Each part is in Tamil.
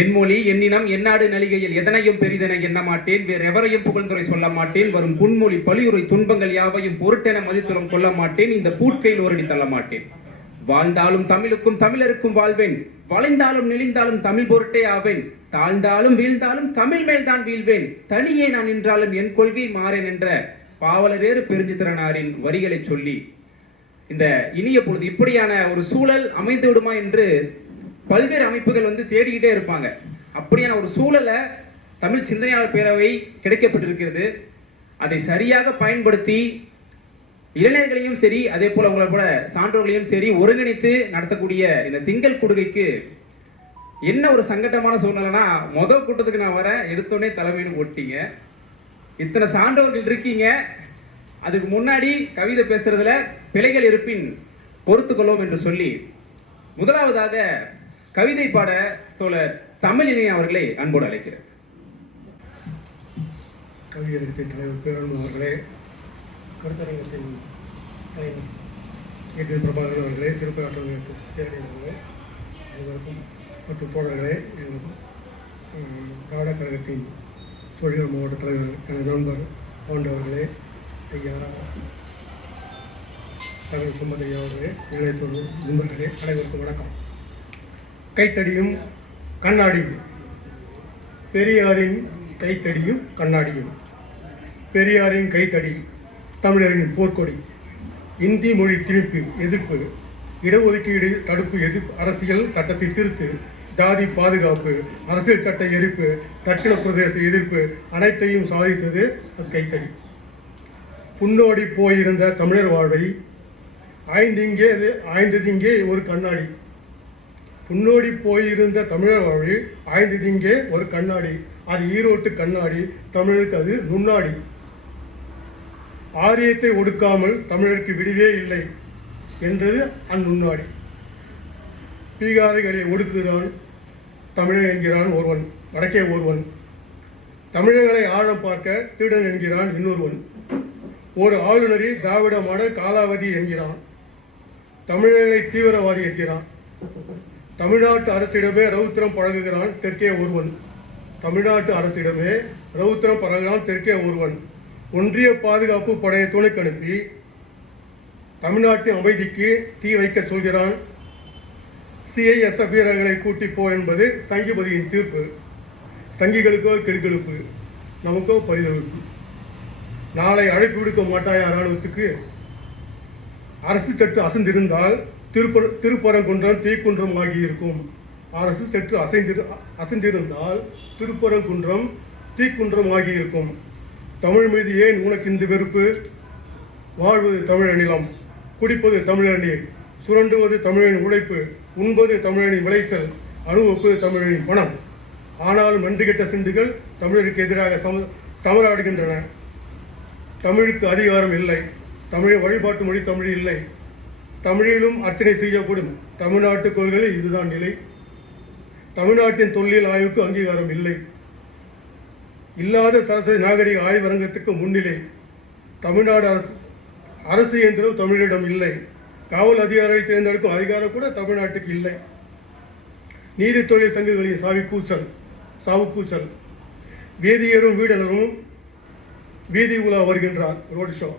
என் மொழி என்னினம் எந்நாடு நலிகையில் எதனையும் பெரிதென எண்ண மாட்டேன், வேறு எவரையும் புகழ்ந்துரை சொல்ல மாட்டேன், வரும் புன்மொழி பழியுரை துன்பங்கள் யாவையும் பொருட்டென மதித்துரம் கொள்ள மாட்டேன், இந்த பூட்கையில் ஓரடி தள்ள மாட்டேன். வாழ்ந்தாலும் தமிழுக்கும் தமிழருக்கும் வாழ்வேன், வளைந்தாலும் நெளிந்தாலும் தமிழ் பொருட்டே ஆவேன், தாழ்ந்தாலும் வீழ்ந்தாலும் தமிழ் மேல்தான் வீழ்வேன், தனியே நான் நின்றாலும் என் கொள்கை மாறேன் என்ற பாவலரேறு பெருஞ்சித்திரனாரின் வரிகளை சொல்லி இந்த இனிய பொழுது இப்படியான ஒரு சூழல் அமைந்து விடுமா என்று பல்வேறு அமைப்புகள் தேடிக்கிட்டே இருப்பாங்க. அப்படியான ஒரு சூழலை தமிழ் சிந்தனையாளர் பேரவை கிடைக்கப்பட்டிருக்கிறது. அதை சரியாக பயன்படுத்தி இளைஞர்களையும் சரி, அதே போல உங்களை போல சான்றோர்களையும் சரி ஒருங்கிணைத்து நடத்தக்கூடிய இந்த திங்கள் கொடுகைக்கு என்ன ஒரு சங்கடமான சூழ்நிலைனா, முதல் கூட்டத்துக்கு நான் வரேன், எடுத்தோடனே தலைமைன்னு போட்டீங்க. இத்தனை சான்றோர்கள் இருக்கீங்க, அதுக்கு முன்னாடி கவிதை பேசுறதுல பிழைகள் இருப்பின் பொறுத்துக்கொள்வோம் என்று சொல்லி முதலாவதாக கவிதை பாட தோழர் தமிழினி அவர்களை அன்போடு அழைக்கிறேன். கவியரங்கத்தின் தலைவர் பேரன்பு அவர்களே, கருத்தரங்கத்தின் தலைவர் ஏ பிரபாகரன் அவர்களே, சிறப்பு ஆற்றவர்களே, அனைவருக்கும் மற்றும் தோழர்களே, திராவிட கழகத்தின் தொழில் மாவட்ட தலைவர் எனது நண்பர் ஆண்டவர்களே, ஐயா தலைவர் சுமதையா அவர்களே, இளையத்தோடு நண்பர்களே, அனைவருக்கும் வணக்கம். கைத்தடியும் கண்ணாடியும், பெரியாரின் கைத்தடியும் கண்ணாடியும். பெரியாரின் கைத்தடி தமிழரின் போர்க்கொடி. இந்தி மொழி திணிப்பு எதிர்ப்பு, இடஒதுக்கீடு தடுப்பு எதிர்ப்பு, அரசியல் சட்டத்தை திருத்து, ஜாதி பாதுகாப்பு, அரசியல் சட்ட எரிப்பு, தட்சிண பிரதேச எதிர்ப்பு அனைத்தையும் சாதித்தது கைத்தடி. புன்னோடி போயிருந்த தமிழர் வாழ்வை ஆய்ந்ததிங்கே ஒரு கண்ணாடி. புன்னோடி போயிருந்த தமிழர் வாழ்வில் ஆய்ந்ததிங்கே ஒரு கண்ணாடி. அது ஈரோட்டு கண்ணாடி, தமிழருக்கு அது நுண்ணாடி. ஆரியத்தை ஒடுக்காமல் தமிழருக்கு விடிவே இல்லை என்றது அந்நுண்ணாடி. பீகாரிகளை ஒடுக்குகிறான் தமிழன் என்கிறான் ஒருவன், வடக்கே ஒருவன். தமிழர்களை ஆழம் பார்க்க திருடன் என்கிறான் இன்னொருவன். ஒரு ஆளுநரை திராவிட மாடல் காலாவதி என்கிறான். தமிழர்களை தீவிரவாதி என்கிறான். தமிழ்நாட்டு அரசிடமே ரவுத்திரம் பழகுகிறான் தெற்கே ஒருவன். தமிழ்நாட்டு அரசிடமே ரவுத்திரம் பழகுகிறான் தெற்கே ஒருவன். ஒன்றிய பாதுகாப்பு படையை துணைக்கு அனுப்பி தமிழ்நாட்டின் அமைதிக்கு தீ வைக்க சொல்கிறான். சிஐஎஸ்எஃப் வீரர்களை கூட்டி போ என்பது சங்கிபதியின் தீர்ப்பு. சங்கிகளுக்கோ கிளிகளுக்கு, நமக்கோ பரிதவிப்பு. நாளை அழைப்பு விடுக்க மாட்டாயா இராணுவத்துக்கு? அரசு சற்று அசைந்திருந்தால் திருப்பரங்குன்றம் தீக்குன்றம் ஆகியிருக்கும். அரசு சற்று அசைந்திருந்தால் திருப்பரங்குன்றம் தீக்குன்றம் ஆகியிருக்கும். தமிழ் மீது ஏன் உனக்கு இந்த வெறுப்பு? வாழ்வது தமிழர் நிலம், குடிப்பது தமிழர் நீர், சுரண்டுவது தமிழின் உழைப்பு, உண்பது தமிழனின் விளைச்சல், அனுபவிப்பது தமிழனின் பணம். ஆனாலும் நன்றி கெட்ட சிண்டுகள் தமிழருக்கு எதிராக சமராடுகின்றன. தமிழுக்கு அதிகாரம் இல்லை, தமிழ் வழிபாட்டு மொழி தமிழ் இல்லை, தமிழிலும் அர்ச்சனை செய்யப்படும் தமிழ்நாட்டு கொள்கையில் இதுதான் நிலை. தமிழ்நாட்டின் தொல்லியல் ஆய்வுக்கு அங்கீகாரம் இல்லை. இல்லாத சரஸ்வதி நாகரிக ஆய்வரங்கத்துக்கு முன்னிலை. தமிழ்நாடு அரசு இயந்திரம் தமிழிடம் இல்லை. காவல் அதிகாரியை தேர்ந்தெடுக்கும் அதிகாரம் கூட தமிழ்நாட்டுக்கு இல்லை. நீதித்துறை சங்கங்களின் சாவுக்கூச்சல். வேதியரும் வீடனரும் வீதி உலா வருகின்றார், ரோடு ஷோ.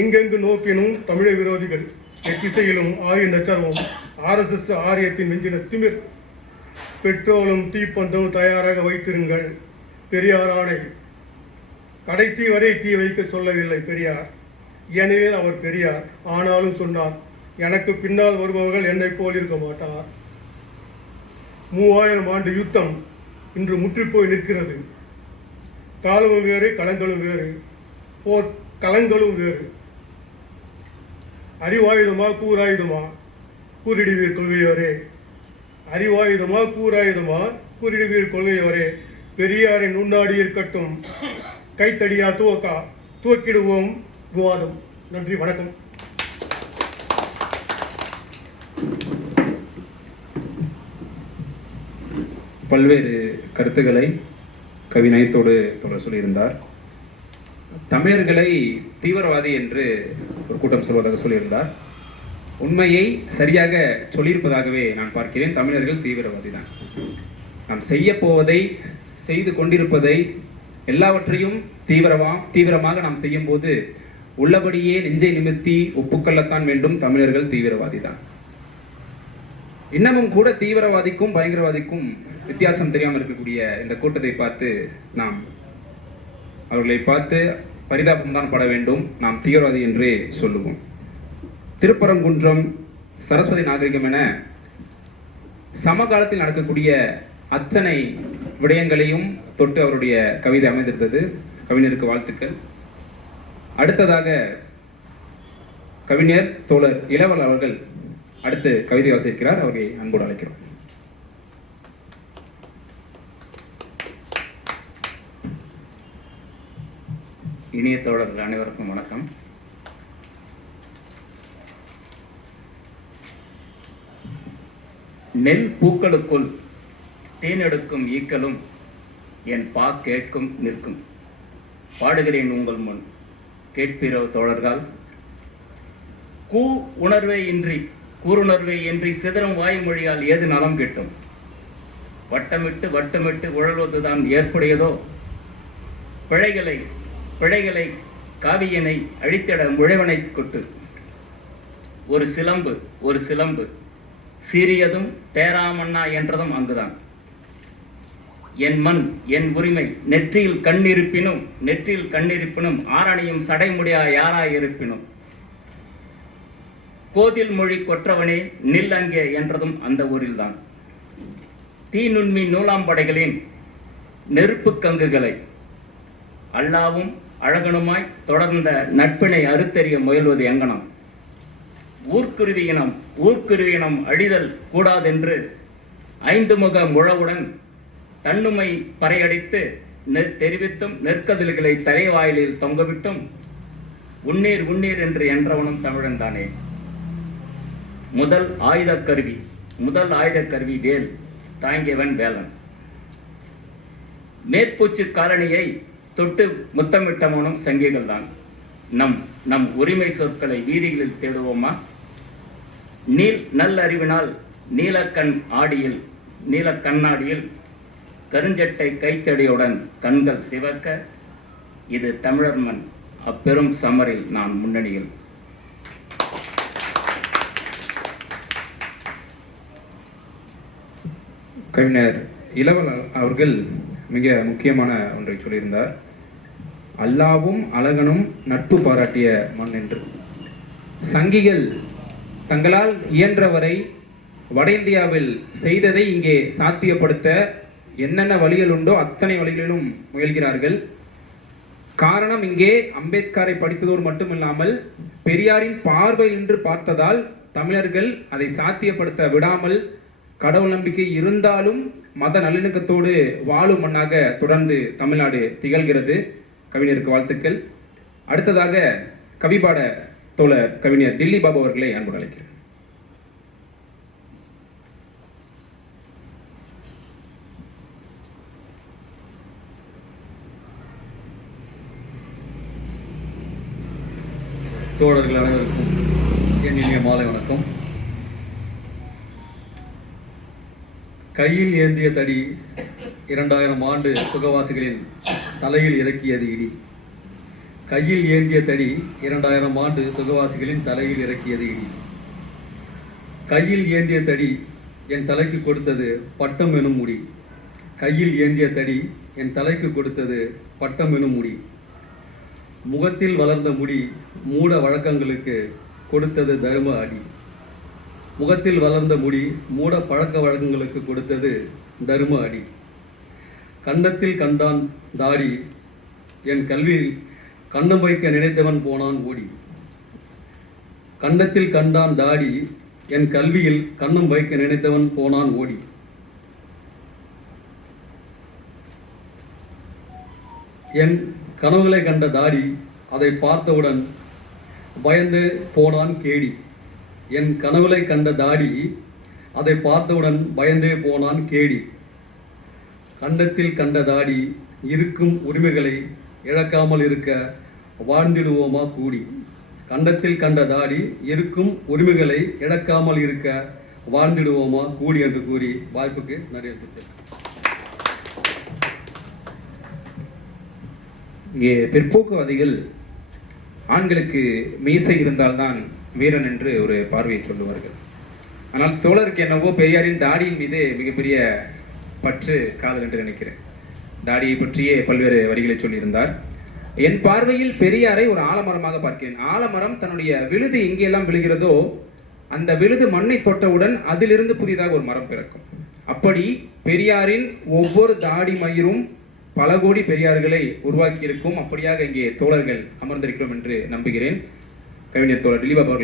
எங்கெங்கு நோக்கினும் தமிழை விரோதிகள், எத்திசையிலும் ஆரிய நச்சரவும், RSS ஆரியத்தின் நெஞ்சின திமிர். பெட்ரோலும் தீப்பந்தம் தயாராக வைத்திருங்கள், பெரியார் ஆணை. கடைசி வரை தீ வைக்க சொல்லவில்லை பெரியார், ஏனெனில் அவர் பெரியார். ஆனாலும் சொன்னார், எனக்கு பின்னால் வருபவர்கள் என்னை போல் இருக்க மாட்டார். 3000 ஆண்டு யுத்தம் இன்று முற்றிப்போய் நிற்கிறது. காலமும் வேறு, களங்களும் வேறு, போர் களங்களும் வேறு. அறிவாயுதமா கூறாயுதமா கூறிடுவீர் கொள்கையோரே. அறிவாயுதமா கூறாயுதமா கூறிடுவீர் கொள்கையோரே. பெரியாரின் நுண்ணாடி இருக்கட்டும், கைத்தடியா துவக்கிடுவோம் விவாதம். நன்றி, வணக்கம். பல்வேறு கருத்துக்களை கவிநயத்தோடு தொடர் சொல்லியிருந்தார். தமிழர்களை தீவிரவாதி என்று ஒரு கூட்டம் சொல்வதாக சொல்லியிருந்தார். உண்மையை சரியாக சொல்லியிருப்பதாகவே நான் பார்க்கிறேன். தமிழர்கள் தீவிரவாதி தான். நாம் செய்ய போவதை, செய்து கொண்டிருப்பதை எல்லாவற்றையும் தீவிரமாக நாம் செய்யும்போது உள்ளபடியே நெஞ்சை நிமிர்த்தி ஒப்புக்கொள்ளத்தான் வேண்டும், தமிழர்கள் தீவிரவாதி தான். இன்னமும் கூட தீவிரவாதிக்கும் பயங்கரவாதிக்கும் வித்தியாசம் தெரியாமல் இருக்கக்கூடிய இந்த கூட்டத்தை பார்த்து நாம் அவர்களை பார்த்து பரிதாபம் தான் பட வேண்டும். நாம் தீவிரவாதி என்றே சொல்லுவோம். திருப்பரங்குன்றம், சரஸ்வதி நாகரிகம் என சமகாலத்தில் நடக்கக்கூடிய அத்தனை விடயங்களையும் தொட்டு அவருடைய கவிதை அமைந்திருந்தது. கவிஞருக்கு வாழ்த்துக்கள். அடுத்ததாக கவிஞர் தோழர் இளவல் அவர்கள் அடுத்து கவிதை வாசிக்கிறார். அவரை அன்போடு அழைக்கிறோம். இனிய தோழர்கள் அனைவருக்கும் வணக்கம். நெல் பூக்களுக்குள் தேனெடுக்கும் ஈக்களும் என் பா கேட்கும் நிற்கும். பாடுகிறேன் உங்கள் முன், கேட்பீரோ தோழர்கள். கூறுணர்வே இன்றி சிதறும் வாய்மொழியால் ஏது நலம் கிட்டும்? வட்டமிட்டு உழல்வதுதான் ஏற்புடையதோ? பிழைகளை காவியனை அழித்திட முழைவனை கொட்டு. ஒரு சிலம்பு சீரியதும் தேராமண்ணா என்றதும் அங்குதான். என் மண், என் உரிமை, நெற்றியில் கண்ணிருப்பினும் ஆரணியும் சடைமுடியா யாராயிருப்பினும். கோதில் மொழி கொற்றவனே நில் அங்கே என்றதும் அந்த ஊரில்தான். தீநுண்மி நூலாம்படைகளின் நெருப்பு கங்குகளை அல்லாவும் அழகனுமாய் தொடர்ந்த நட்பினை அறுத்தெறிய முயல்வது எங்கனம்? ஊர்க்குருவியினம் அழிதல் கூடாதென்று 5 முக முழவுடன் தன்னுமை பறையடித்து தெரிவித்தும் நெற்கதில்களை தலைவாயிலில் தொங்கவிட்டும் உன்னீர் என்று என்றவனும் தமிழன் தானே. முதல் ஆயுத கருவி வேல் தாங்கியவன் வேலன். மேற்பூச்சு காலனியை தொட்டு முத்தமிட்டவனும் சங்கிகள் தான். நம் உரிமை சொற்களை வீதிகளில் தேடுவோமா? நல்லறிவினால் நீலக்கண்ணாடியில் கருஞ்சட்டை கைத்தடியுடன் கண்கள் சிவக்க, இது தமிழர் மண், அப்பெரும் சமரில் நான் முன்னணியில். கவிஞர் இளவல் அவர்கள் மிக முக்கியமான ஒன்றை சொல்லியிருந்தார். அல்லாவும் அழகனும் நட்பு பாராட்டிய மண் என்று. சங்கிகள் தங்களால் இயன்றவரை வட இந்தியாவில் செய்ததை இங்கே சாத்தியப்படுத்த என்னென்ன வழிகள் உண்டோ அத்தனை வழிகளிலும் முயல்கிறார்கள். காரணம், இங்கே அம்பேத்கரை படித்ததோடு மட்டுமில்லாமல் பெரியாரின் பார்வையில் நின்று பார்த்ததால் தமிழர்கள் அதை சாத்தியப்படுத்த விடாமல், கடவுள் நம்பிக்கை இருந்தாலும் மத நல்லிணக்கத்தோடு வாழும் மண்ணாக தொடர்ந்து தமிழ்நாடு திகழ்கிறது. கவிஞருக்கு வாழ்த்துக்கள். அடுத்ததாக கவிபாட தோழர் கவிஞர் டில்லி பாபு அவர்களை அன்புடன் அழைக்கிறேன். தோழர்கள் அனைவருக்கும் என் இனிய மாலை வணக்கம். கையில் ஏந்திய தடி 2000 ஆண்டு சுகவாசிகளின் தலையில் இறக்கியது இடி. கையில் ஏந்திய தடி 2000 ஆண்டு சுகவாசிகளின் தலையில் இறக்கியது இடி. கையில் ஏந்திய தடி என் தலைக்கு கொடுத்தது பட்டம் எனும் முடி. கையில் ஏந்திய தடி என் தலைக்கு கொடுத்தது பட்டம் எனும் முடி. முகத்தில் வளர்ந்த முடி மூட வழக்கங்களுக்கு கொடுத்தது தர்ம அடி. முகத்தில் வளர்ந்த முடி மூட பழக்க வழக்கங்களுக்கு கொடுத்தது தர்ம அடி. கன்னத்தில் கண்டான் தாடி என் கல்வியில் கண்ணம் வைக்க நினைத்தவன் போனான் ஓடி. கன்னத்தில் கண்டான் தாடி என் கல்வியில் கண்ணம் வைக்க நினைத்தவன் போனான் ஓடி. என் கனவுகளை கண்ட தாடி அதை பார்த்தவுடன் பயந்து போனான் கேடி. என் கனவுகளை கண்ட தாடி அதை பார்த்தவுடன் பயந்தே போனான் கேடி. கண்டத்தில் கண்ட தாடி இருக்கும் உரிமைகளை இழக்காமல் இருக்க வாழ்ந்திடுவோமா கூடி. கண்டத்தில் கண்ட தாடி இருக்கும் உரிமைகளை இழக்காமல் இருக்க வாழ்ந்திடுவோமா கூடி என்று கூறி வாய்ப்புக்கு நன்றி. இங்கே பிற்போக்குவாதிகள் ஆண்களுக்கு மீசை இருந்தால்தான் வீரன் என்று ஒரு பார்வையை சொல்லுவார்கள். ஆனால் தோழருக்கு என்னவோ பெரியாரின் தாடியின் மீது மிகப்பெரிய பற்று காதல் என்று நினைக்கிறேன். தாடியை பற்றியே பல்வேறு வரிகளை சொல்லியிருந்தார். என் பார்வையில் பெரியாரை ஒரு ஆலமரமாக பார்க்கிறேன். ஆலமரம் தன்னுடைய விழுது எங்கெல்லாம் விழுகிறதோ அந்த விழுது மண்ணை தொட்டவுடன் அதிலிருந்து புதிதாக ஒரு மரம் பிறக்கும். அப்படி பெரியாரின் ஒவ்வொரு தாடி மயிரும் பல கோடி பெரியார்களை உருவாக்கியிருக்கும். அப்படியாக இங்கே தோழர்கள் அமர்ந்திருக்கிறோம் என்று நம்புகிறேன். கவிஞர் தோழர் திலீப் அவர்கள்